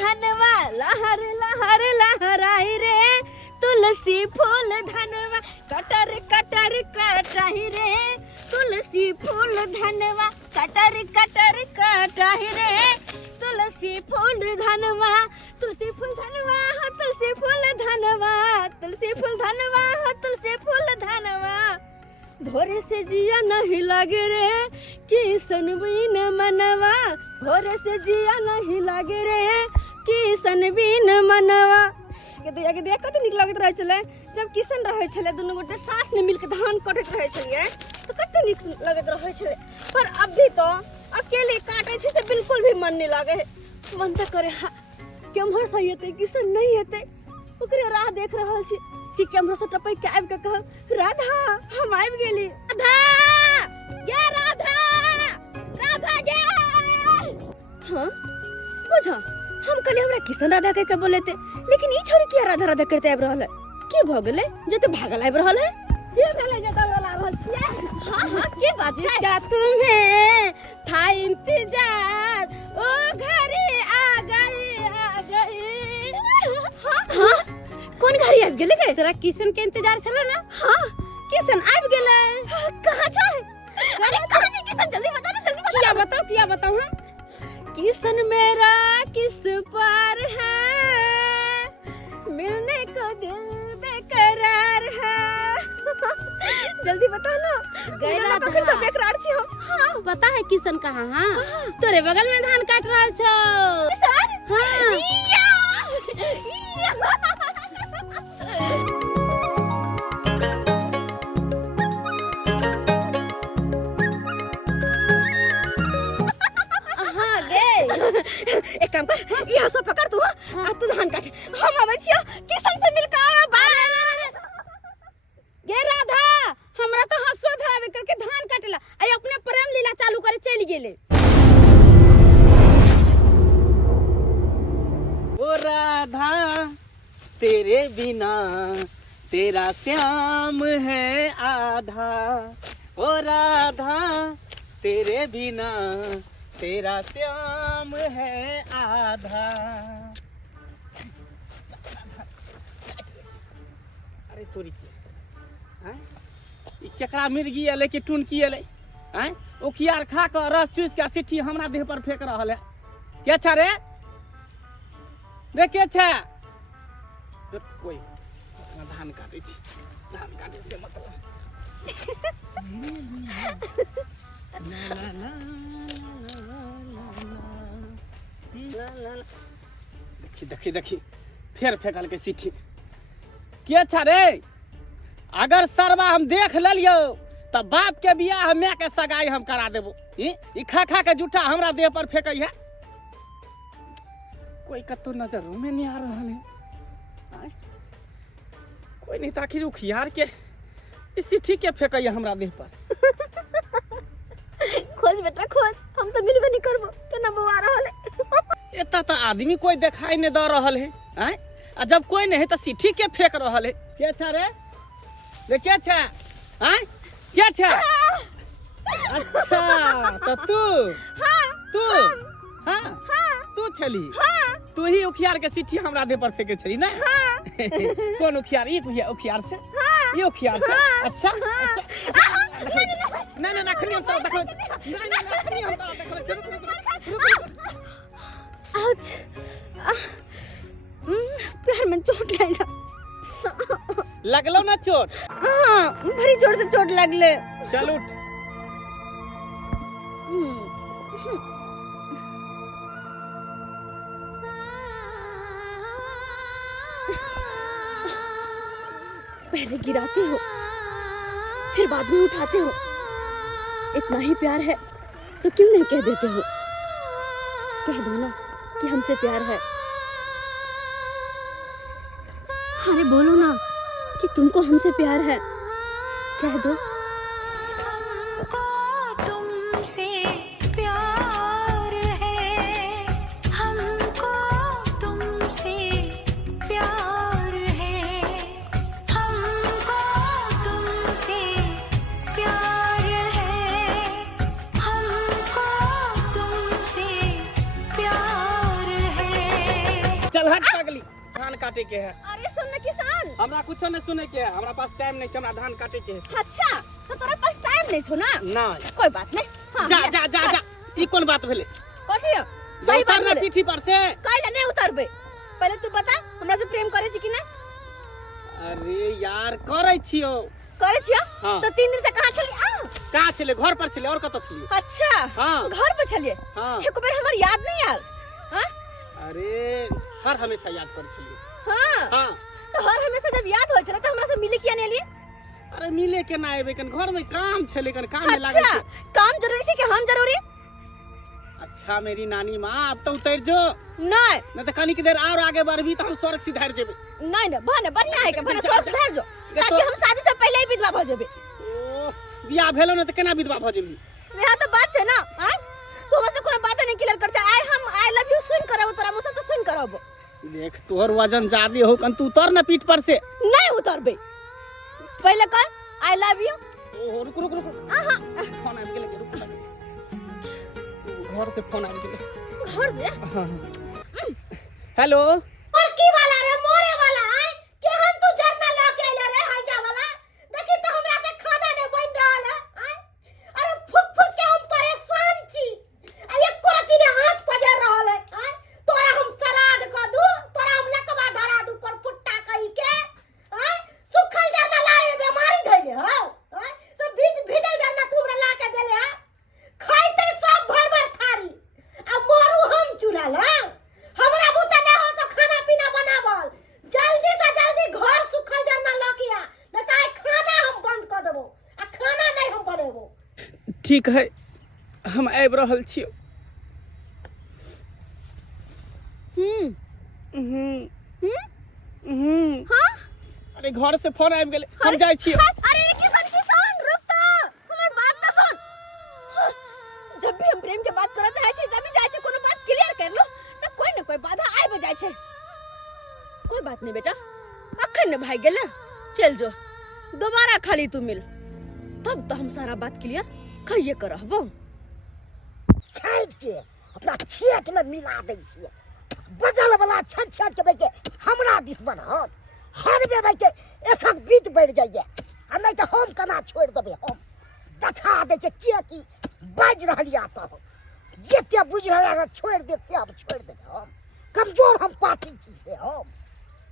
धनवा लहर लहर लहराई रे, तुलसी फूल धनवा कटर कटर कटाई रे, तुलसी फूल धनवा कटर कटर कटाई रे, तुलसी फूल धनवा, तुलसी फूल धनवा हो तुलसी फूल धनवा, तुलसी फूल धनवा हो तुलसी फूल धनवा। भोरे से जिया नहीं लगे रे किसन बिन मनवा, भोरे से जिया नहीं लगे रे किसन बिन मनवा। के देख कते निक लगत रहे छले जब किसन रहे छले दोनों गोटे साथ में मिलके धान काटत रहे छलिए तो कते निक लगत रहे छले। पर अभी तो अकेले काटे छै से बिल्कुल भी मन नहीं लागे है। मन त करे केम्हर से हेते किसन नहीं हेते, ओकरे राह देख रहल छी कि केम्हर से टपै के आबि के कह राधा हम आबि गेली। राधा गे राधा, राधा गे। हां बुझा हम कल हमरा किसन राधा कह के बोलेते, लेकिन ई छोरी किया राधा राधा करते आबि रहल है? के भ गेलै जते भागल आबि रहल है? के भेलै जते बोला रहल छियै? हां हां के बात छै? क्या तुम्हें था इंतजार, ओ घरे आ गई। हां हां कौन घरे आबि गेलै गे? तोरा किसन के इंतजार छलो ना? हां किसन आबि गेलै। कहां छै? अरे कहां छै किसन? जल्दी बता ना, जल्दी बता। किया बताऊं हां? किसन मेरा किस पार है, मिलने को दिल बेकरार है। जल्दी बता ना, गैला तो फिर सब बेकरार छी हम। हां पता है किसन कहां? हां तोरे बगल में धान काट रहल छौ। किसन? हां एक काम कर, यहाँ सब पकड़ तू आ तू धान काट, हम आबै छियो किसन से मिल के बाहर। गे राधा हमरा तो हंसवा धरा करके धान काटेला आई अपने प्रेम लीला चालू करे चली गेले। ओ राधा तेरे बिना तेरा श्याम है आधा, ओ राधा तेरे बिना तेरा श्याम है आधा। अरे तोरी चकरा मिर्गी अले कि टुनकी अले हैं? उखियार खा के रस चूस के सिट्ठी हमरा देह पर फेंक रहल है। के छ रे? रे के छ? कोई धान काटे छी, धान काटे से मतलब देखी देखी फेर फेंकल के सिट्ठी। के छ रे? अगर सरवा हम देख लियो तब बाप के बियाह माय के सगाई हम करा देबो। ई खा खा के जूठा हमरा देह पर फेंकै है। कोई कतो नजरों में नहीं आ रहा है, कोई नहीं ताकि उखियार के इस सिट्ठी के फेंकै है हमरा देह पर। खोज बेटा खोज, हम तो मिलबे नहीं करबो, केना बउआ रहल है। एता तो आदमी कोई दिखाई नहीं दे रहल है, हैं? आ जब कोई नहीं तो सिट्ठी के फेंक रहल है। के छ रे? रे के छ? हैं? के छ? अच्छा तो तू? हां तू? हां तू छली? हां तू ही उखियार के सिट्ठी हमरा देह पर फेंके छली ना? हां कौन उखियार? ई उखियार से? ये उखियार से? अच्छा नहीं नखनी हम तरफ देखो, नहीं नखनी हम तरफ देखो। आउच पैर में चोट लगलो ना चोट? हां भरी जोर से चोट लगले। चल उठ। पहले गिराते हो फिर बाद में उठाते हो, इतना ही प्यार है तो क्यों नहीं कह देते हो? कह दो ना कि हमसे प्यार है। अरे बोलो ना कि तुमको हमसे प्यार है, कह दो। तुमसे प्यार है, हमको तुमसे प्यार है, हमको तुमसे प्यार है, हमको तुमसे प्यार है। चल हट पगली, धान काटे के है। अरे सुन ना किसान, हमरा कुछ नहीं सुने के है, हमरा पास टाइम नहीं है, हमरा धान काटे के है। अच्छा तो तोरा पास टाइम नहीं छो ना? नहीं कोई बात नहीं। हाँ, जा जा जा जा, ई कौन बात भेले? कथी है? सही बात उतर ना पीठी पर से। काहे नहीं उतरबे? पहले तू बता हमरा से प्रेम करे छी कि ना? अरे यार करे छियो। करे छियो? हाँ। तो 3 दिन से कहां चली? कहाँ चले? घर पर चले और कत चलिए? अच्छा हाँ। घर पे चलिए। हाँ। एक बार हमर याद नहीं आल? हां अरे हर हमेशा याद कर चलिए। हां हाँ तो हर हमेशा जब याद हो छला तो हमरा से मिले किया नहीं लिए? अरे मिले के ना आबे, कन घर में काम छले, कन काम में लागे अच्छा छे। काम जरूरी है कि हम जरूरी? अच्छा मेरी नानी माँ, अब तो उतर जो, नहीं नहीं तो कनी की देर और आगे बढ़बी तो हम स्वर्ग सिधार जेबे। नहीं नहीं बने बढ़िया है के बने स्वर्ग सुधार जो, ये ताकि तो- हम शादी से पहले ही विधवा हो जेबे। ओ बियाह भेलो न त केना विधवा भ जेबी? यहाँ तो बात है ना। हां तू हमसे कोनो बात नहीं क्लियर करते। आई लव यू सुन करब तोरा मुंह से तो सुन करब। देख तोहर वजन ज्यादा हो, कन तू उतर न पीठ पर से। नहीं उतरबे, पहले कर आई लव यू। ओ रुक रुक रुक रुक। हां फोन आ गेले, रुक लगे, घर से फोन आ गेले। घर से हेलो और की वाला रे मोरे वाला है कि हम तू जरना लेके आइले रे हाइजा वाला। देखी तो हमरा से खाना नहीं बन रहल है। अरे फुक फुक के हम परेशान छी। आ एक कोरती ने हाथ पजर रहल है। तोरा हम श्राद्ध क दू, तोरा हम लकवा धरा दू कर फुट्टा कहि के। सुखल जरना लाए बीमारी धइले हो। सब भीजल जरना तू हमरा ला के देले है। खाइते सब भर भर थारी। अब मोरू हम चूल्हा ला। हमरा बुता ना हो तो खाना पीना बनावल। जल्दी से जल्दी घर सुखल जरना लके आ, न त खाना हम बंद कर देबो। आ खाना नहीं हम बनेबो। ठीक है, हम आबि रहल छियो। हां अरे घर से फोन आबि गेले, हम जाय छियो। अरे किसान रुक तो, हमर बात तो सुन। जब भी हम प्रेम के बात करत चाहे छी, जब भी जाय छी कोनो बात क्लियर कर लो तो कोई न कोई बाधा आइ जाय छै। कोई बात नहीं बेटा, अखन न भाई गेला, चल जो दोबारा खाली तू मिल, तब तो हम सारा बात क्लियर कहिए करबो। छाँट के अपना छेक में मिला दै छियै। बगल वाला छाँट छाँट के बैठे हमरा दिस बनत। हर बेर बैठे एक बीत बढ़ जाइए, आ नहीं तो हम केना छोड़ देबै। हम देखा दै छै के की बाजि रहलियै त हम जते बुझ रहल छोड़ दे से अब छोड़ देबै। हम कमजोर हम पार्टी छी से हम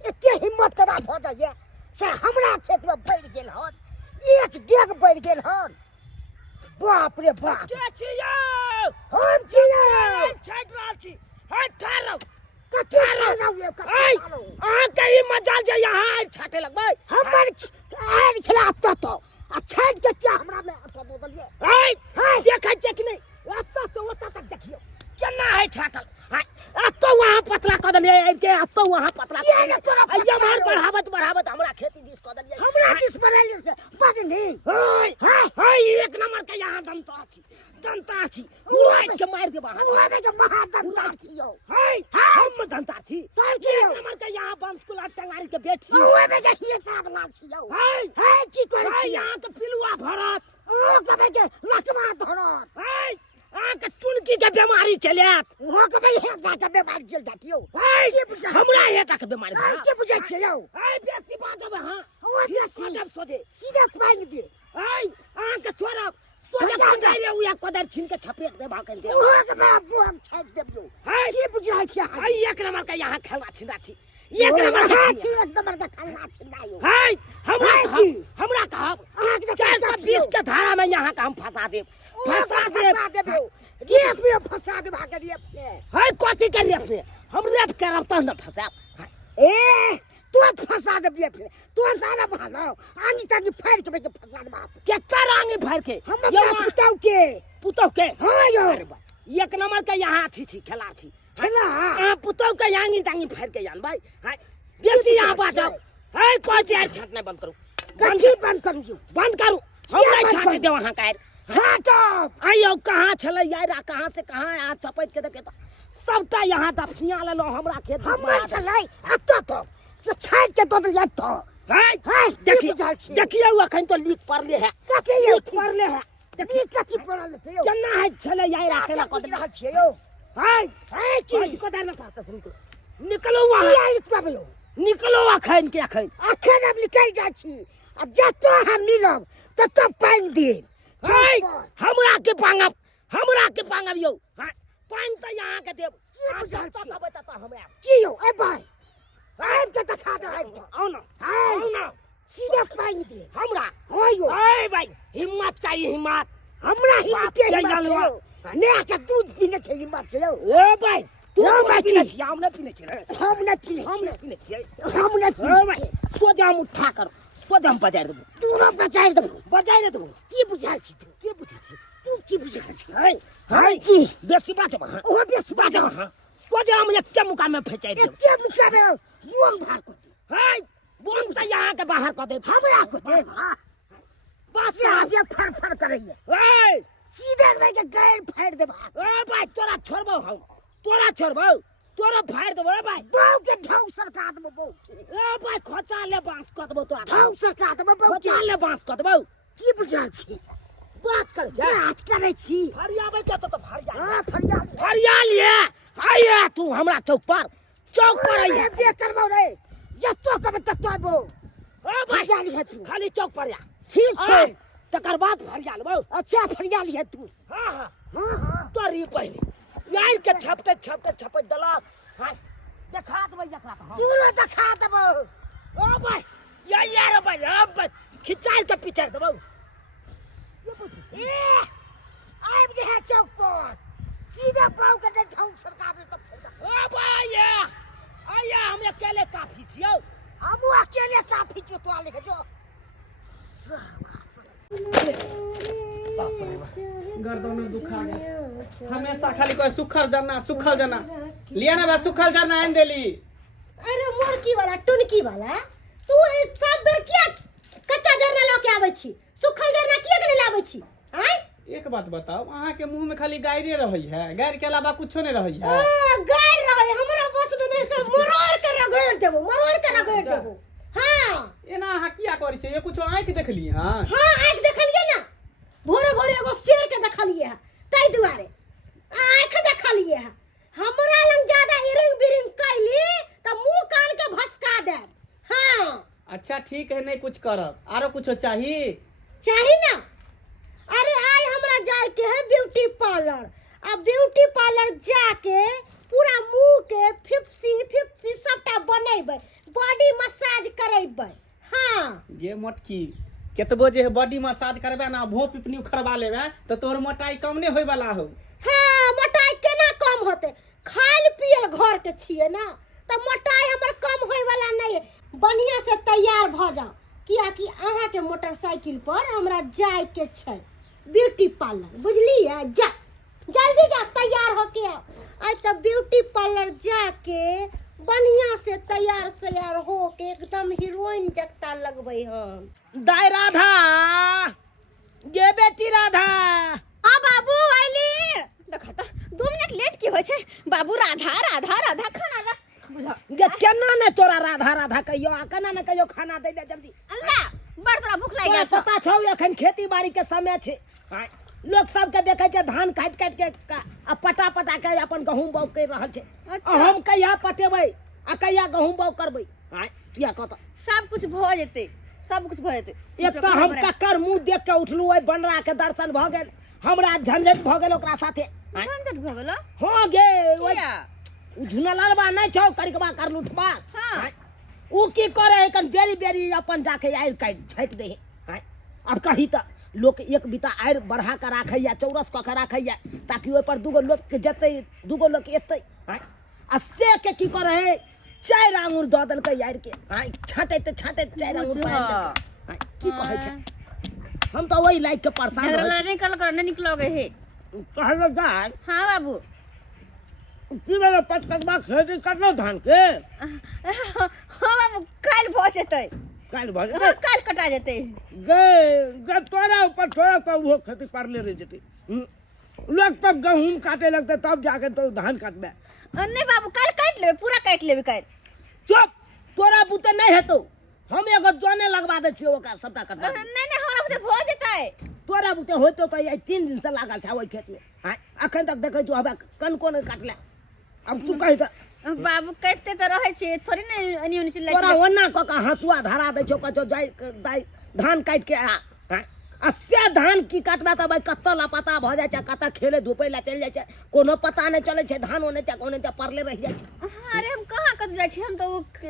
एते हिम्मत केना भऽ जाइए से हमरा खेत में बढ़ गेल हन, एक डेग बढ़ गेल हन। बाप रे बाप, के छियो? हम छियै छाट रहल छी। हट ठारो। कते रहौ कते रहौ। अहाँ कहीं मजाल जे यहाँ छाटे लगबै। हमर आर खिलाफ तो आ छाट के क्या हमरा में अथवा बोलिए। हाय हाय देखै छै कि नहीं? ओतऽ से ओतऽ तक देखियो केना है छाटल। हाय तो वहाँ पतला कर देलिए, के तो वहाँ पतला किया ने तोरा कर दिया। मार बढ़ावत बढ़ावत हमरा खेती दिस कर देलिए। हमरा किस बनेलिए से बदली। हाय हाय हाय एक नंबर के यहाँ दंता छी, दंता छी। उड़ाइ के मार के बाहर। ओहे के महादंता छियो। हाय हाय हम दंता छी। तोर एक की नंबर के यहाँ बंसकुला टंगारी के बेट छी। ओहे में के हिसाब ला छियो। हाय हाय की करे हाय छियो? यहाँ के पिलुआ भरत। ओ कबे के लकमा धरत। हाय अहाँ के टुनकी के बीमारी चलत। ओ कबे हे जाके बीमारी चल जातियो। हाय के बुझा हमरा हे तक बीमारी हाय भरत। के बुझै छियो? हाय बेसी बाजब हाँ। ओ बेसी बाजब सोझे। सीधे पानी दे। हाय अहाँ के छोड़ब सोझे खंडाइले उया कोदर छीन के छपेट दे भाकन दे। ओहे के बाबू हम छाट देबियो। हाय की बुझै छियै? हाय एक नंबर के यहाँ खेलवा छिना छी। एक नंबर के हाय छी। छी एक नंबर के खाना छिनायो। हाय हमरा हाय कहब, जी। हमरा कहब अहाँ के 420 के धारा में यहाँ का हम फंसा देब। फंसा देब। फंसा देबियो। रेप में फंसा देब आके रेप में। हाय कथी के रेप में? हम रेप करब तब न फंसाब। ए तू फंसा देब रेप में। तू सारा भालो आनी तानी फाड़ के बेके फंसा देब आप। के करांगे भर के हम अपना पुताऊ के पुतौ के। हां यो अरे बा, एक नंबर के यहाँ थी खेला थी। खेला हां पुतौ के यांगी तांगी फाड़ के जान भाई। हाय बेसी यहाँ बाजब। हाय कोई चीज छाटने बंद करो। कथी बंद करू यो? बंद करू। हम किया नहीं बंद छाटे करू? दे वहां का। छाटब। आइयो कहाँ छलै यार, कहाँ से कहाँ यहाँ चपैत के देखे तो सबटा यहाँ दफनिया लेलो हमरा खेत में हमर चलै अत्तो तो से छाट के दो दिया तो। हाय हाय देखिए देखिए देखिए वो अखन तो लीक पड़ले है। कथी यो? लीक पड़ले है। देखिए कथी पड़ल है यो? केना है छलै यार क्या अकेला बुझ कद। रहल छियै यो? हाय हाय कोई की को दर लगा सुन को। निकलो वहाँ किया निकलबे निकलो अखन के अखन हम निकल जा छी आ जतो हम मिलब ततो पानी देब हमरा के पांगब यौ पानी त यहाँ के देब बुझल छी त हमरा की यौ ए भाई आइब के देखा दे आओ ना सीधा पानी दे हमरा हो यौ ए भाई हिम्मत चाहिए हिम्मत हमरा हिम्मत ने के दूध पीने छै हिम्मत छै यौ ए भाई तू पीने छी हम नहीं पीने छी हम नहीं पीने छी सोजा मुठा कर सोजा हम बजाय देबो तूरो बजाय देबो की बुझाल छी तू की बुझाल छी हाय की बेसी बाजब ओ बेसी बाजब सोजा हम एक मुका में फेंचाई देबो एक मुका में बोंग भार को दे हाय बोंग त यहां के बाहर कर दे हमरा को दे बस आगे फर करइए ए सीधे में के गाड़ फाड़ दे ए भाई तोरा छोड़बो तोरा फाड़ देबो ए भाई बाऊ के ढौ सरका देबो बाऊ ए भाई खोचा ले बांस क देबो तोरा ढौ सरका देबो बाऊ खोचा ले बांस क देबो की बुझाल छी बात करे छी फरियाबे के तो फरिया हां फरियाल ये आइए तू हमरा चौक पर आइए बे करबो रे जत्तो कबे तत्तो आबो ओ भाई खाली चौक पर आ ठीक छै तकर बाद फरियाल बो अच्छा फरियाल है तू हां तोरी पहले यार के छपटे दला हां देखा देबै एकरा त पूरा देखा देबो ओ भाई यार भाई खिचाई के पीछे देबो ए आइब जे है चौक पर सीधा पाव के ढौक सरकार दे तो ओ भाई आया हम अकेले काफी छियो हम अकेले काफी छियो तो आले जो गर्दन में दुखा गया हमेशा खाली कोई सुखल जना लिया ना बा सुखल जना आन देली अरे मोरकी वाला टुनकी वाला तू सब बेर किया कच्चा जरना ल के आबै छी सुखल जरना किया के लाबै छी हैं एक बात बताओ अहाँ के मुंह में खाली गायरे रहई है गायर के अलावा कुछो नहीं रहई है ओ गायर रहई हमरा बस में नहीं कर मरोड़ के रगड़ देबो हां एना अहाँ किया करै छै ये कुछो आंख देखली हां आंख देखलिए ना भोरे एगो शेर के देखलिए तै दुआरे आंख देखलिए हमरा लंग ज्यादा इरिंग बिरिंग कैली त मुंह कान के भसका दे हां अच्छा ठीक है नहीं कुछ करब आरो कुछो चाहिए ना अरे आई हमरा जाए के है ब्यूटी पार्लर अब ब्यूटी पार्लर जाके पूरा मुंह के फिफ्सी सबटा बनेबै बॉडी मसाज करेबै हां ये मोटकी केतबो जे बॉडी मसाज करबे ना भो पिपनी उखड़वा लेबे तो तोर मोटाई कम नहीं होय वाला हो हां मोटाई केना कम होते खाइल पियल घर के छिए ना त मोटाई हमर कम होय वाला नहीं है बढ़िया से तैयार भ जाओ किया कि अहाँ के मोटरसाइकिल पर हमरा जाय के छै ब्यूटी पार्लर बुझलिए जा जल्दी जा तैयार होके आज तो ब्यूटी पार्लर जाके बढ़िया से तैयार होके एकदम हीरोइन जत्ता लगबै हम दाई राधा गे बेटी राधा हां बाबू आइली देखा त 2 मिनट लेट की होय छै बाबू राधा खाना ला बुझा गे केना ने तोरा राधा कहियो आ केना ने कहियो खाना दे दे जल्दी अल्लाह बड़ तोरा भूख लाग गेल पता छौ एखन खेती बाड़ी के समय छै लोग सब के देखे छै धान काट के आ पटा के अपन गहूम बाउ कर रहल छै हम कहिया पटेबै आ कहिया गहूम बाउ करबै किया कहत सब कुछ भ जेते एक तो हम कक्कर मुंह देख के उठलू ओइ बनरा के दर्शन भ गेल हमरा झंझट भ गेल ओकरा साथे झंझट भ गेल हां गे ओ झुनलालबा नहीं छौ करिकबा कर लुठबा हां ओ की करे कन बेरी अपन जाके आइर काट छाट दे अब कही त लोग एक बिता आइर बढ़ा के राखैया चौरस क के राखैया ताकि ओइ पर दूगो लोग के जते दूगो लोग एतै आ से के की करे है 4 आंगुर द देलकै आइर के छाटे 4 आंगुर पाए देलकै की कहै छै हम तो वही लाइक के परेशान झगड़ा नहीं निकल गए है कहलो जाय हां बाबू की वाला पटकबा खेती करलो धान के हां बाबू काल भ जेतै काल भ जेतै काल कटा जेतै गे तोरा ऊपर थोड़ा तो वो खेती कर ले रह जेतै लोग तब गहूम काटे लगते तब जाके तो धान काटबे नहीं बाबू काल काट लेबे पूरा काट लेबे काल चुप तोरा बुते नहीं हेतौ हम एगो जोने लगवा दे छियो ओका सबटा कटवा नहीं हमरा बुते भ जेतै तोरा बुते होतो त 3 दिन से लागल था ओइ खेत में अखन तक देखै छु अब कन कोन काटले अब तू कहि त बाबू कटते तो रहे छे थोड़ी ना एनी ओनी चिल्ला तोरा ओना क के हसुआ धरा दै छौ कछो जाय धान काट के आ अस्या धान की काटबा त भाई कत्तो लापता भ जाय छै कत खेले धुपै ला चल जाय छै कोनो पता नै चलै छै धान ओने त कोने त परले रह जाय छै। अरे हम कहाँ कत जाय छी हम तो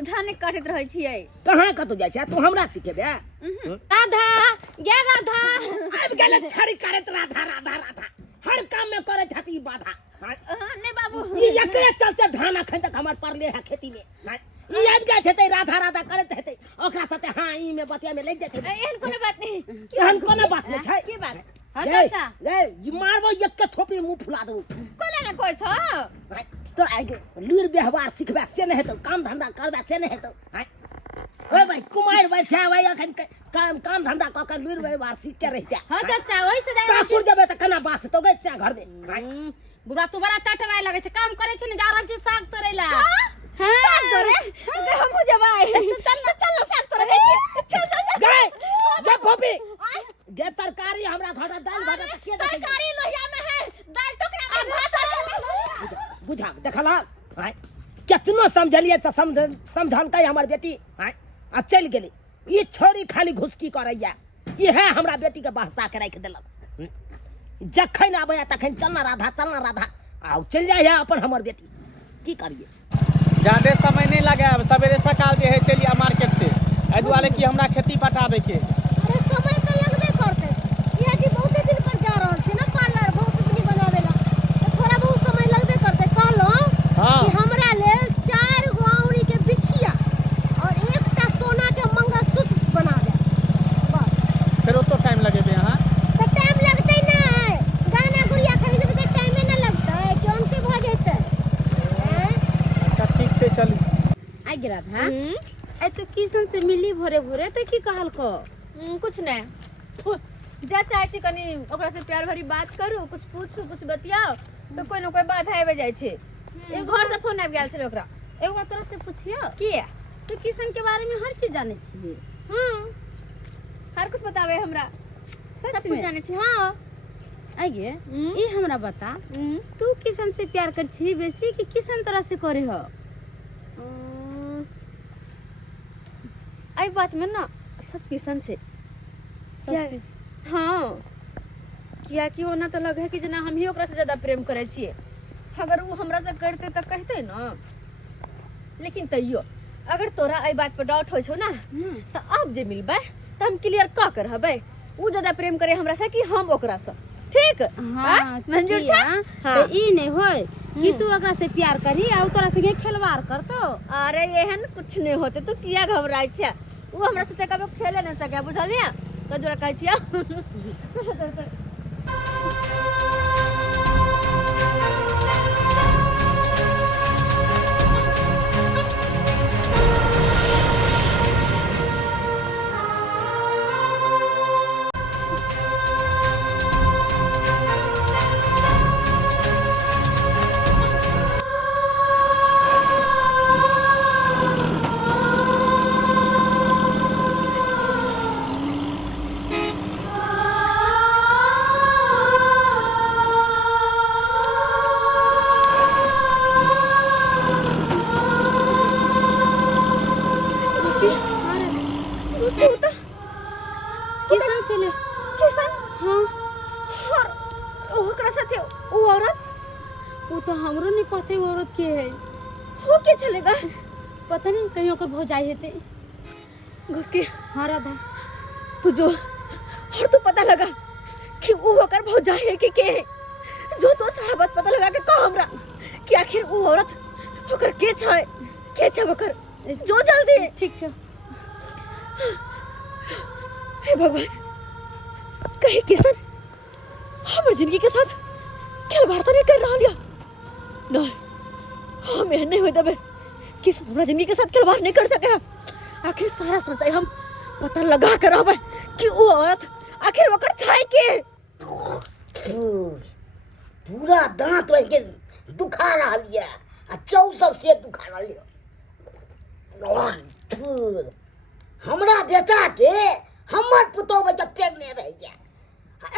धाने काटत रहे छियै। कहां कत जाय छै तू हमरा सिखेबे। राधा गे राधा आबि गेले छड़ी करत राधा राधा राधा हर काम में करे छती बाधा। नहीं बाबू ई एकरे चलते धान अखन तक हमर परले है खेती में ई आबि जाय छै राधा राधा करत हेतै ओकरा साथे हां ई में बतिया में लग जेतै। एहन कोनो बात नहीं। एहन कोनो बात नै छै। की बात हाँ चाचा रे जी मारबो एक के थोपी मुंह फुला देबो। कोला ना कोइ छ तो आगे लूर व्यवहार सिखबा से नहीं हेतौ काम धंधा करबा से नहीं हेतौ। ओए भाई कुमार भाई छै भाई अखन काम धंधा क के लूर व्यवहार सीख के रह जा। हाँ चाचा वही से जाए सासुर जबे त कना बास तो गई से घर में। बुरा तू बड़ा टटराय लगे छै काम करे छै ने जा रहल छै साग तोड़ैला। हां साग तोरे के हमहु जबाई चल ना साग तोरे गई छी चल चल चल गे फोपी गे तरकारी हमरा घर दाल भात के दे तरकारी लोहिया में है दाल टोकरा में भात बुझा देखला हां कितना समझलिए त समझन कई हमर बेटी हां आ चल गेली ई छोरी खाली घुसकी करैया ई है हमरा बेटी के बहसा के राख देलक जखन आबे तखन चलना राधा आओ चल जाए है अपन हमर बेटी की करिए। ज्यादा समय नहीं लगे अब सवेरे सकाल जे है चलिए मार्केट से एहि दुआरे कि हमरा खेती पटाबे के। अरे समय तो लगबे करते ये कि बहुते दिन पर जा रहल छी ना पार्लर बहुत अपनी बनावे ला तो थोड़ा बहुत समय लगबे करते कहलो हाँ। कि हमरा ले 4 गौरी के बिछिया और एकटा सोना के मंगलसूत्र बना दे बस। फिर तो टाइम लगेबे यहाँ तो टाइम लगते ना है गाना गुड़िया खरीदे में टाइम ना लगता है कि उनके भ जेते हैं। अच्छा ठीक से चली आई गे राधा ए तो किशन से मिली भोरे भोरे त की कहल को कुछ नहीं जा चाहे छी कनी ओकरा से प्यार भरी बात करू कुछ पूछू कुछ बतियाओ तो कोई ना कोई बात आबे जाय छै। एक घर से फोन आबि गेल छै ओकरा एगो बात तोरा से पूछियो की तू किशन के बारे में हर चीज जाने छी। हर कुछ बतावे हमरा सच सब कुछ में जाने छी। हां आई गे ई हमरा बता तू किशन से प्यार कर छी बेसी कि किशन तोरा से करे हो। आई बात में ना सस्पिशन से क्या हाँ किया कि ओना तो लगे कि जना हम ही ओकरा से ज्यादा प्रेम करे छिए अगर वो हमरा से करते तो कहते ना लेकिन तैयो अगर तोरा आई बात पर डाउट हो छो ना तो अब जे मिलबे तो हम क्लियर का कर हबे वो ज्यादा प्रेम करे हमरा से कि हम ओकरा से ठीक। हाँ मंजूर किया? था तो ई नहीं होय कि तू ओकरा से प्यार करी आ तोरा संगे खेलवार करतो। अरे एहन कुछ नहीं होते तू किया घबराई छे वो हमरा से कबे खेले न सके बुझलिया तो जोरा कहै छिया। उसके होता किशन छले किसान हाँ और ओकरा साथे वो औरत वो तो हमरो नहीं पते वो औरत के है। हो के चलेगा पता नहीं कहीं ओकर भौजाई हेते। घुस के हाँ राधा तू जो और तू पता लगा कि वो होकर भौजाई है कि के है जो तो सारा बात पता लगा के कह हमरा कि आखिर वो औरत होकर के छै होकर जो जल्दी ठीक छे। हे भगवान कहीं किशन हमर जिंदगी के साथ खिलवाड़ तो नहीं कर रहा लिया नहीं हम एहन नहीं हो दबे किशन हमरा जिंदगी के साथ खिलवाड़ नहीं कर सके। आखिर सारा सच्चाई हम पता लगा कर रहबे कि वो औरत आखिर ओकर छै के। पूरा दांत वही के दुखा रहा लिया आ चौ सब से दुखा रहा लिया। हमरा बेटा के हमर पुतौ बच्चा पेड़ में रह गया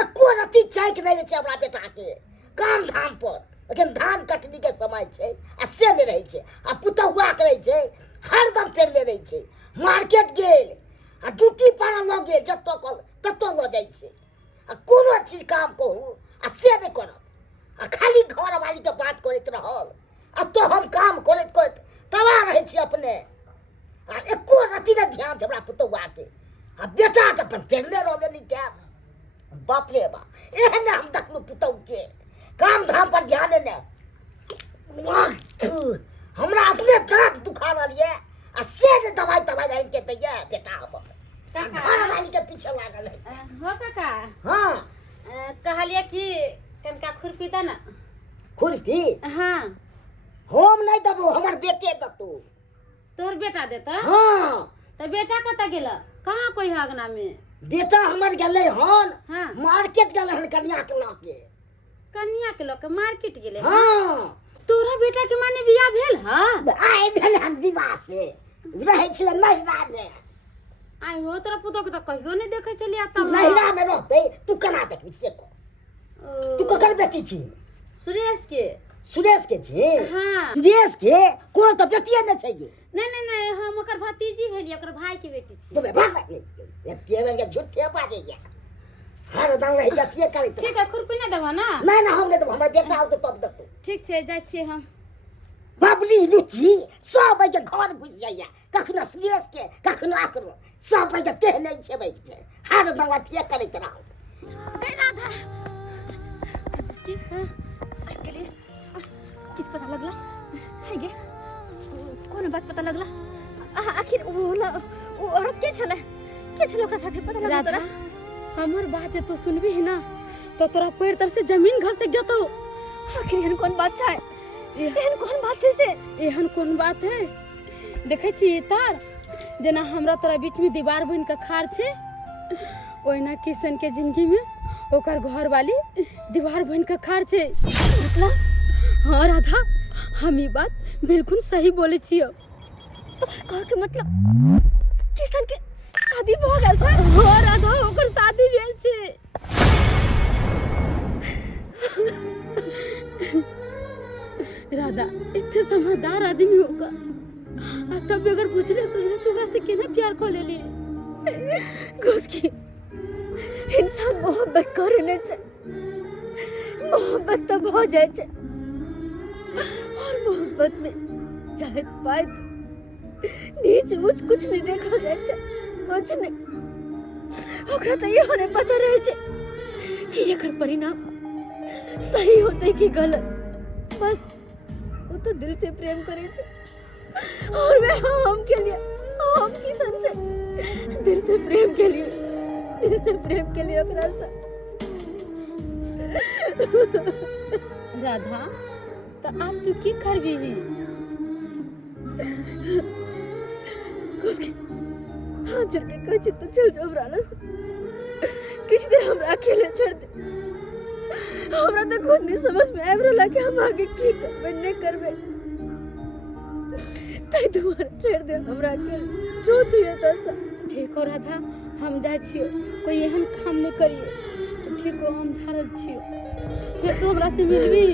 एको रति चाय के नहीं छै हमरा बेटा के काम धाम पर लेकिन धान कटनी के समय छै आ से नहीं रहे छै आ पुतहुआ करे छै हरदम पेरले रहे छै मार्केट गेल आ ड्यूटी पर ल गेल जत्तो कल तत्तो ल जाइ छै आ कोनो चीज काम करू आ से नहीं करत आ खाली घर वाली के बात करैत रहल आ तो हम काम करैत करैत तबाह रहे छी अपने आ एको रति ने ध्यान छै हमरा पुतहुआ के आ बेटा के अपन पेरले रहले नहीं टाइम बाप रे बाप एहन हम देखलू पुतहु के काम धाम पर ध्यान ने हमरा अपने दांत दुखा रहल ये आ से ने दवाई तवाई आनि के दैया बेटा हमर घर वाली के पीछे लागल है हो काका हाँ कहलिए कि कनका खुरपी दा ना खुरपी हाँ हम नहीं देबो हमर बेटे देतौ तोहर बेटा देता हाँ तो बेटा कता गेला कहाँ कोई हगना में बेटा हमर गेले हन हाँ मार्केट गेले हन कन्या के लाके कन्या के लोग मार्केट गेले हाँ तोरा बेटा के माने बियाह भेल ह आइ भेल हन दिवा से रहे छले नहिरा में आई हो तोरा पुतो के तो कहियो नहीं देखे छलिया तब नहिरा में रहते तू केना देखबी से को तू ककर बेटी छी सुरेश के छी हाँ सुरेश के कोनो तो बेटिए न छै गे नहीं हम ओकर भतीजी भेलिए ओकर भाई के बेटी छी तो भाग ये तेरे के झूठे बाजे या हर दम रह जातिए करैत ठीक है खुरपी नहीं देबा ना नहीं ना हम नहीं देबो हमर बेटा आउ तब देतौ ठीक छै जाय छी हम बाबली लुची सब के घर घुस जाइया कखनो सुरेश के कखनो आकरो सब के टहले छै बैठ के हर दम अतिए करैत रहौ गई राधा उसकी के लिए किस पता लगला है गे कौन बात पता लगला आखिर वो औरत के छले ओकरा साथे पता लगला तोरा हमर बात जे तू सुनबी है ना तो तोरा पैर तर से जमीन घसक जतो आखिर एहन कौन बात छै एहन कौन बात छै से एहन कौन बात है देखे छी तर जना हमरा तोरा बीच में दीवार बन के खाड़ छै ओइना किशन के जिंदगी में ओकर घर वाली दीवार बन के खाड़ छै मतलब हाँ राधा हम ई बात बिल्कुल सही बोले छियो कह के मतलब किशन के शादी भ गेल छै हाँ राधा ओकर शादी भेल छै राधा इतने समझदार आदमी होगा आ तब अगर पूछले सोचले तो ओकरा से केना प्यार कर लेली घुस की इंसान मोहब्बत करे ने छै मोहब्बत तो भ जाय छै और मोहब्बत में जात पात नीच ऊंच कुछ नहीं देखा जाय छै कुछ नहीं ओकरा तो ये होने पता रहे छै कि एकर परिणाम सही होते कि गलत बस वो तो दिल से प्रेम करे छै और मैं हम के लिए हम किशन से दिल से प्रेम के लिए ओकरा से राधा तो आप तू की करबी उसके हाँ चल के कह तो चल जाओ हमरा से किसी दिन हमरा अकेले छोड़ दे हमरा तो खुद नहीं समझ में आब रहला कि हम आगे की करबे नहीं करबे तै दोबारा छोड़ दे हमरा अकेले जो तू ये तसा ठीक हो राधा हम जाय छियो कोई एहन काम नहीं करिए ठीक हो हम झारल छियो फिर तो हमरा से मिलबी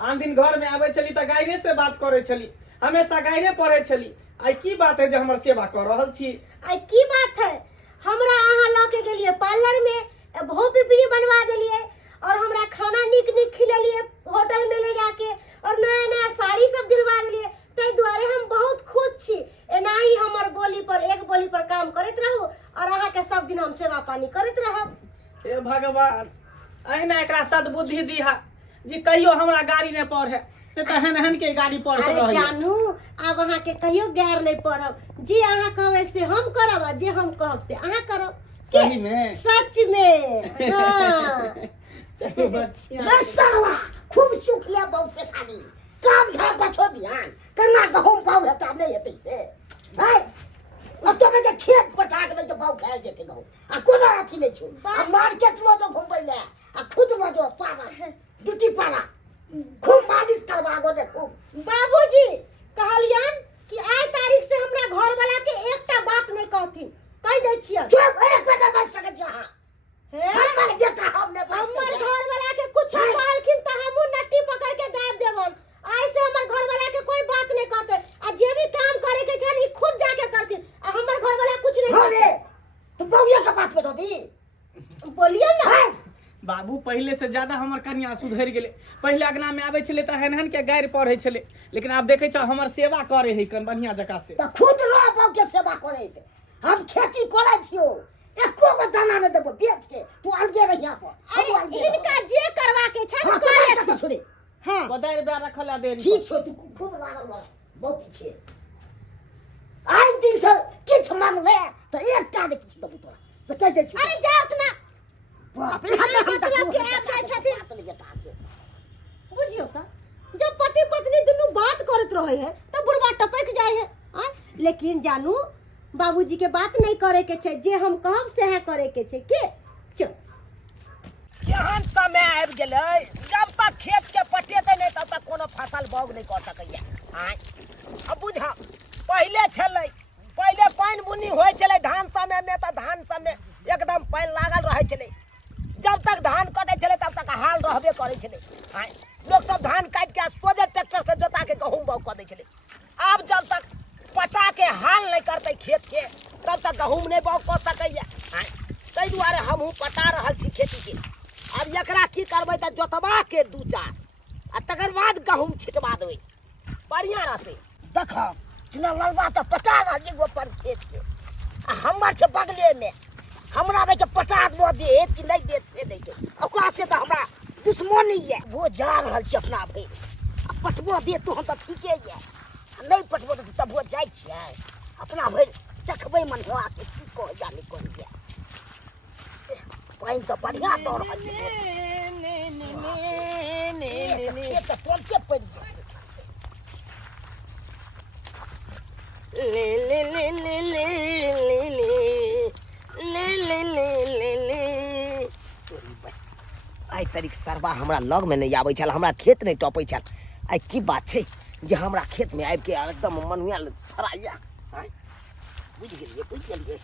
आन दिन घर में आवे चली त गायरे से बात करे चली हमेशा गायरे पढ़े चली आई की बात है जो हमर सेवा कर रहल छी आई की बात है हमरा अहाँ ला के गेलिए पार्लर में भो पिपड़ी बनवा देलिए और हमरा खाना निक निक खिलेलिए होटल में ले जाके और नया नया साड़ी सब दिलवा देलिए तै दुआरे हम बहुत खुश छी एनाही हमर बोली पर काम करत रहू और अहाँ के सब दिन हम सेवा पानी करत रहब हे भगवान अहिना एकरा सद्बुद्धि दीहा जी कहियो हमरा गाड़ी नहीं पड़े तो हन हन के गाड़ी पड़ अरे जानू अब अहाँ के कहियो गैर नहीं पड़ब जी अहाँ कहबे से हम करब जे हम कहब से अहाँ करब सही में सच में हाँ बस सरवा खूब सुख लिया बहु से खाली काम धाम बछो ध्यान करना गहूम पाऊ है काम नहीं हेतै से है अब तो मैं खेत पटाट में तो पाऊ खाए जेते गहूम आ कोना अथी ले छु आ मार्केट लो तो घूमबै ले आ खुद लो जो पारा ड्यूटी पारा खूब मालिश करवा गो देखो बाबूजी कहलियन कि आइ तारीख से हमरा घर वाला के एकटा बात नहीं कहथिन कह दै छियै चुप एक बेटा बैठ सकै छी अहाँ हमर बेटा हमने हमर घर वाला के कुछ कहलखिन त हमहु नट्टी पकड़ के दाब देबन आई से हमर घर वाला के कोई बात नहीं कहते आ जे भी काम करे के छन ई खुद जाके करथिन आ हमर घर वाला कुछ नहीं कहते तो बौया के बात पे रबी बोलिए ना बाबू पहले से ज्यादा हमर कन्या सुधर गेले पहले अगना में आवे छले त हन हन के गाड़ी पढ़े छले लेकिन अब देखे छ हमर सेवा करे है कन बढ़िया जगह से त खुद रो बाबू के सेवा करे हम खेती करे छियो एको गो दाना न देबो बेच के तू अलगे रह यहां पर हम अलगे इनका जे करवा के छन करे त छोड़े हां बदार बे रखला देरी ठीक छो तू खूब लागल रह बहुत पीछे आई दिन से किछ मांगले त एक काज किछ देबो तोरा से कह दे छु अरे जात ना बाप रे मतलब के आप जाय छथिन बुझियो त जब पति पत्नी दोनों बात करत रहे है त बुढ़वा टपक जाय है हां लेकिन जानू बाबूजी के बात नहीं करे के छे जे हम कहब से है करे के छे के चल केहन समय आबि गेलै जब तक खेत के पटेतै नहीं तब तक कोनो फसल बाउग नहीं कर सकैया आय अब बुझा पहले छलै पहले पानि बुनी होइ छलै धान समय में त धान समय एकदम पानि लागल रहै छलै जब तक धान कटै छलै तब तक हाल रहबे करै छलै आय लोग सब धान काट के सोझे ट्रैक्टर से जोता के गहूम बाउग कर दै छलै अब जब तक पटा के हाल नहीं करते खेत के तब तक गहूम नहीं बाउग कर सकैया ताहि दुआरे हमहूँ पटा रहल छी खेती के अब एकरा की करबै त जोतबा के दू चास आ तकर बाद गहूम छिटवा देबै बढ़िया रहतै देखा चुना ललबा त पटा रहली गो पर खेत के आ हमर से बगले में हमरा बे के पटा दो दे कि नहीं दे से नहीं दे ओकरा से त हमरा दुश्मनी है वो जा रहल छी अपना भई आ पटबो दे तो हम त ठीके है नहीं पटबो त तब वो जाय छियै अपना भई देखबै मनवा के की कह जाने कोन दिया पाइन तो बढ़िया दौड़ रहल छै खेत त तुरंते पड़ जाय ले ले ले ले ले ले ले ले ले ले ले आइ तरीक सरबा हमरा लग में नहीं आबै छल हमरा खेत नहीं टपै छल आइ की बात छै जे हमरा खेत में आबि के एकदम मनुआ थराइया बुझ गेलिए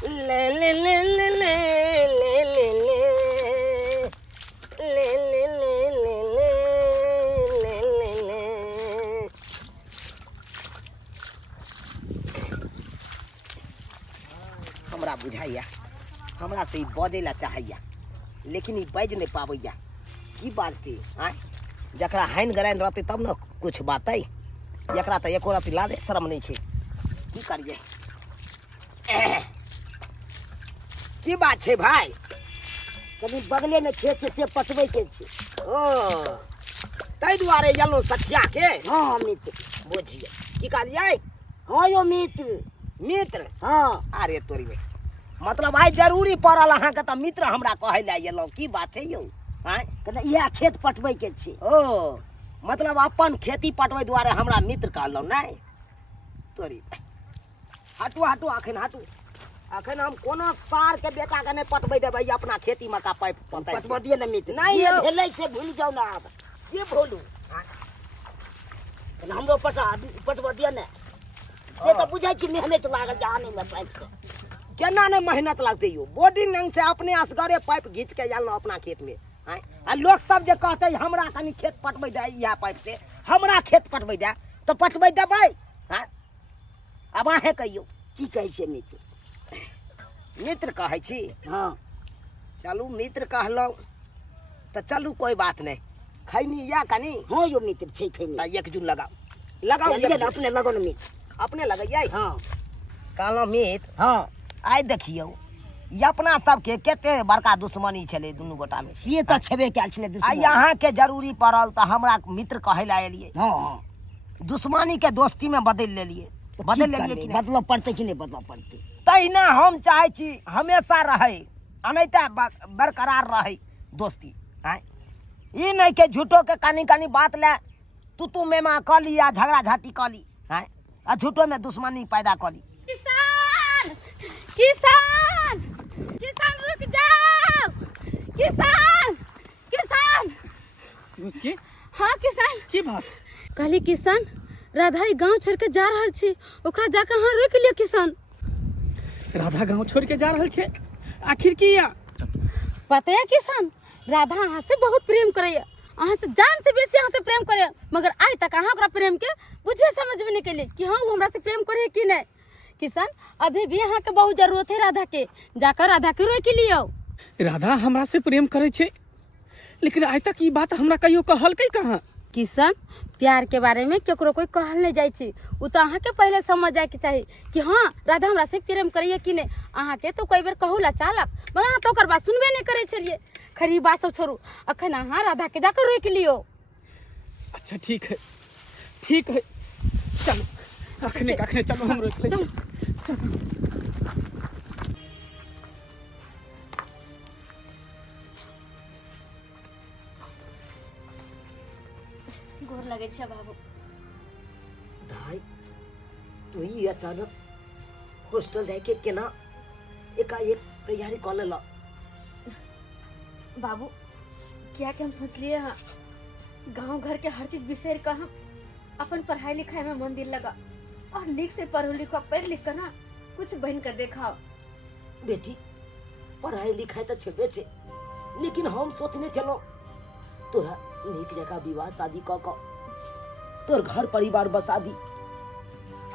ले ले ले ले ले ले ले ले ले ले ले ले ले ले हमरा बुझाइया हमरा से बजे ला चाहैया लेकिन ई बाज नहीं पाबैया की बाजती आय जकरा हाइन गराइन रहते तब न कुछ बातै एकरा त एको रति लादे शर्म नहीं छै की करिए की बात छै भाई कभी बगले में खेत से पटबै के छै ओ ताहि दुआरे गेलहुँ सखिया के हाँ मित्र बुझिए की कहलिए हाँ यो मित्र मित्र हाँ अरे तोरी में मतलब भाई जरूरी पड़ल अहाँके तऽ मित्र हमरा कहै लए गेलहुँ की बात छै यौ आँय कहले इएह खेत पटबै के छै ओ मतलब अपन खेती पटबै दुआरे हमरा मित्र कहलहुँ नहीं तोरी हटू हटू अखन हटू अखन हम कोनो सार के बेटा के नहीं पटबै देबै अपना खेती में का पाइप पटवा दिए न मित्र नहीं ये यौ। भेलै से भूल जाओ ना अब ये बोलू कहले हमरो पटवा दिए ने से तो बुझाइ छी मेहनत लागल जाने में पाइप से केना नहीं मेहनत लगते यो बोर्डिंग रंग से अपने असगरे पाइप घींच के जालहुँ अपना खेत में आँय आ लोग सब जे कहते हमरा कनी खेत पटबै दे इएह पाइप से हमरा खेत पटबै दे तो पटबै देबै हाँ अब अहें कहियौ की कहै छै मित्र मित्र कहै छी हाँ चलू मित्र कहलहुँ तो चलू कोई बात नहीं खैनी या कनी हाँ यो मित्र छै खैनी तो एक जून लगाओ लगाओ लगाओ ना अपने लगन मित्र अपने लगैयै हाँ कहलहुँ मित्र हाँ आइ देखियौ ये अपना सबके केते बड़का दुश्मनी छले दुनू गोटा में। से तो छेबे कैल छले आ दुश्मन। यहाँ के जरूरी पड़ल तो हमरा मित्र कहे ला एलिए, हाँ हाँ दुश्मनी के दोस्ती में बदल लेलिए। बदल लेलिए कि नहीं? बदलो पड़ते कि नहीं बदलो पड़ते। तहिना हम चाहे छी हमेशा रहे, अनैता बरकरार रहे दोस्ती। आय ई नहीं के झूठो के कानी कानी बात ले तू में क ली या झगड़ा झाटी क ली, आय आ झूठो में दुश्मनी पैदा क ली। किसान किसान किसान रुक जाओ, किसान किसान। उसकी हाँ किसान की बात? कहली किसान राधा ई गांव छोड़ के जा रहल छी, ओकरा जाके हाँ रोक लियो किसान। राधा गांव छोड़ के जा रहल छे, आखिर की या? पता है किसान, राधा अहाँ से बहुत प्रेम करैया, अहाँ से जान से बेसी अहाँ से प्रेम करे, मगर आज तक अहाँ ओकरा प्रेम के बुझबे समझबे नहीं केलिए कि हाँ वो हमरा से प्रेम करे कि नहीं। किसान अभी भी अहाँ के बहुत जरूरत है राधा के, जाकर राधा के रोक लियो। राधा हमरा से प्रेम करे छे, लेकिन आज तक ये बात हमरा कहियो कहल के कहाँ? किसान प्यार के बारे में केकरो कोई कहल नहीं जाय छी, उ तो अहाँ के पहले समझ जाए के चाहिए कि हाँ राधा हमरा से प्रेम करिए कि नहीं। अहाँ के तो कई बेर कहूला चालक, मगर अहाँ तो ओकर बात सुनबे नहीं करे छलिए। खरी बात सब छोड़ू, अखन अहाँ राधा के जाकर रोक लियो। अच्छा ठीक है चलो, अखने चलो हम रोक ले छी। गोर लगे छै बाबू। भाई तू ही अचानक हॉस्टल जाके केना एकाएक तैयारी कर लेला? बाबू क्या कि हम सोचलिए हाँ गांव घर के हर चीज बिसर कर हम अपन पढ़ाई लिखाई में मन दिल लगा और नीक से पढ़ लिख कर ना कुछ बन कर देखाओ। बेटी पढ़ाई लिखाई तो छेबे छे, लेकिन हम सोचने चलो तोरा नीक जगह विवाह शादी क तोर घर परिवार बसा दी,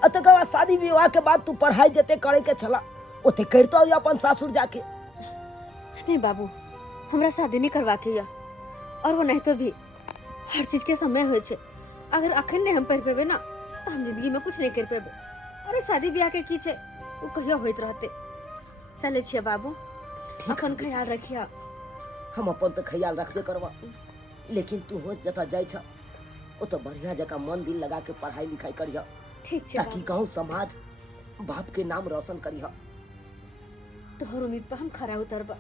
तकर बाद शादी विवाह के बाद तू पढ़ाई जते करे के छला ओते करतो अपन सासुर जाके। नहीं बाबू हमरा शादी नहीं करवा के या, और वो नहीं तो भी हर चीज के समय हो छे। अगर अखन नहीं हम पढ़ पेबे ना तो हम जिंदगी में कुछ नहीं कर पेबे। अरे शादी ब्याह के की छे वो कहिया होइत रहते। चले छिए बाबू, अपन ख्याल रखिया। हम अपन तो ख्याल रखबे करवा, लेकिन तू हो जता जाय छ ओ तो बढ़िया जगह मन दिल लगा के पढ़ाई लिखाई करिया, ठीक छे ताकि गांव समाज बाप के नाम रोशन करिया। तोहर उम्मीद पर हम खरा उतरबा,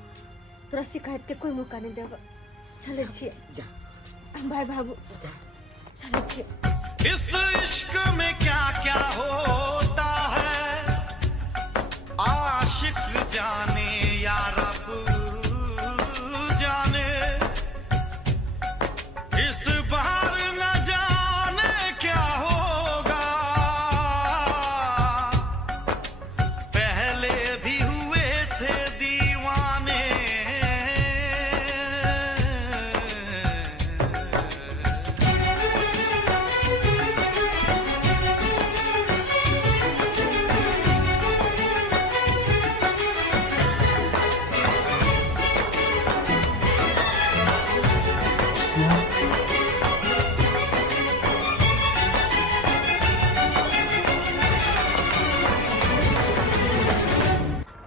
तोरा शिकायत के कोई मौका नहीं देबा। चले छिए जा बाय बाबू, जा चले छिए। इस इश्क में क्या क्या होता है आशिक जाने या रब जाने, इस बार न जाने क्या होगा, पहले भी हुए थे दीवाने।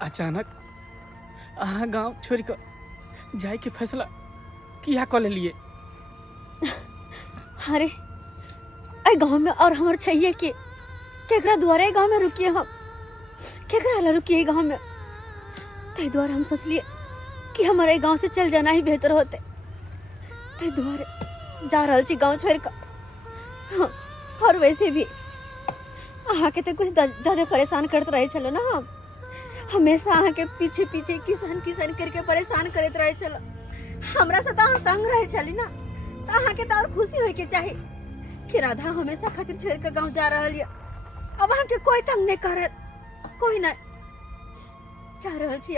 अचानक अहाँ गांव छोड़ कर जाए के फैसला किया कर लेलिए? अरे ए गांव में और हमर छैये के केकरा द्वारे गांव में रुकिए, हम केकरा ला रुकिए गांव में। ते द्वारे हम सोचलिए कि हमारे गांव से चल जाना ही बेहतर होते। ते द्वारे जा रहल छी गांव छोड़ कर। हाँ, और वैसे भी अहाँ के तो कुछ ज्यादा परेशान करते रहे चलो ना। हम हमेशा अहाँ के पीछे पीछे किसान किसान करके परेशान करते रहे चलो। हमरा से तो अहाँ तंग रहे चली ना, तो अहाँ के तो और खुशी होय के चाहिए कि राधा हमेशा खातिर छोड़ के गांव जा रहल है। अब अहाँ के कोई तंग नहीं करे, कोई नहीं जा रहल छी।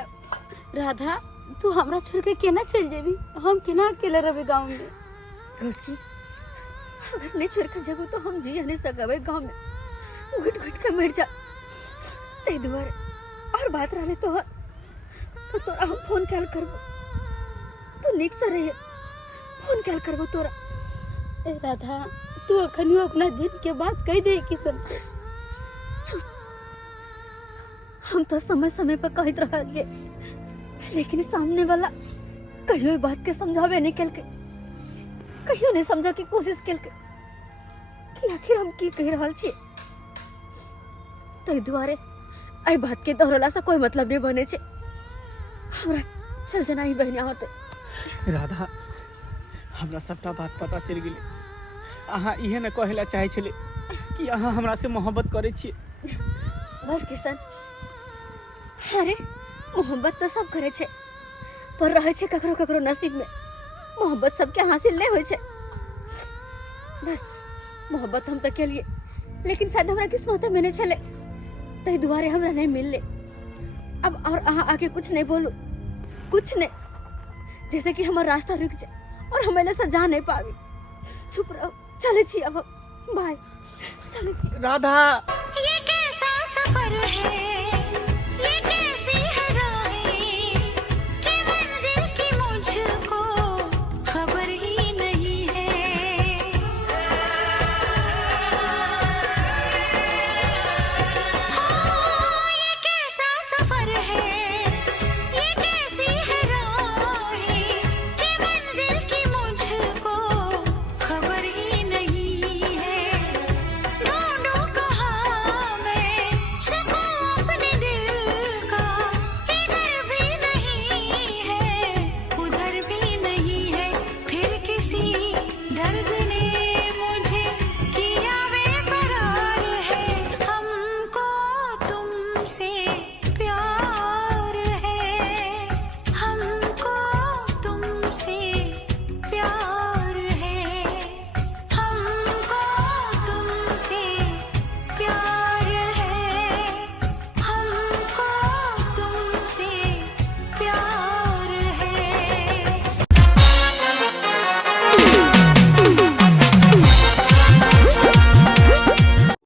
राधा तू हमरा छोड़ के केना चल जेबी? हम केना अकेले रहबे गांव में? घुसकी अगर नहीं छोड़ के जगो तो हम जी नहीं सकबे गांव में, घुट घुट के मर जा। ते दुआरे और बात रहले तो तोरा हम फोन कैल करबो, तू निक से रहे फोन कैल करबो तोरा। ए राधा तू अखनियो अपना दिल के बात कह दे किसन। चुप, हम तो समय समय पर कहत रहलिए लेकिन सामने वाला कहियो बात के समझावे नहीं कल के, कहियो नहीं समझा की कोशिश कल के कि आखिर हम की कह रहल छियै। ताहि दुआरे एहि बात के दोहरला से कोई मतलब नहीं बने छे। हमरा चल जना ही बहनिया होते। राधा, हमरा सबटा बात पता चल गेलै। अहाँ इहे न कहला चाहे छले कि अहाँ हमरा से मोहब्बत करे छियै। बस किशन, अरे मोहब्बत तो सब करे छे, पर रहे छे ककरो ककरो नसीब में। मोहब्बत सबके हासिल नहीं होय छे। बस मोहब्बत हम तो के लिए, लेकिन शायद हमरा किस्मत में नहीं चले, तही दुआरे हमरा नहीं मिलले। अब और अहाँ आगे कुछ नहीं बोलू, कुछ नहीं, जैसे कि हमारा रास्ता रुक जाए और हम एने से जा नहीं पावी। चुप रहो, चले छी अब, बाय, चले छी। राधा, ये कैसा सफर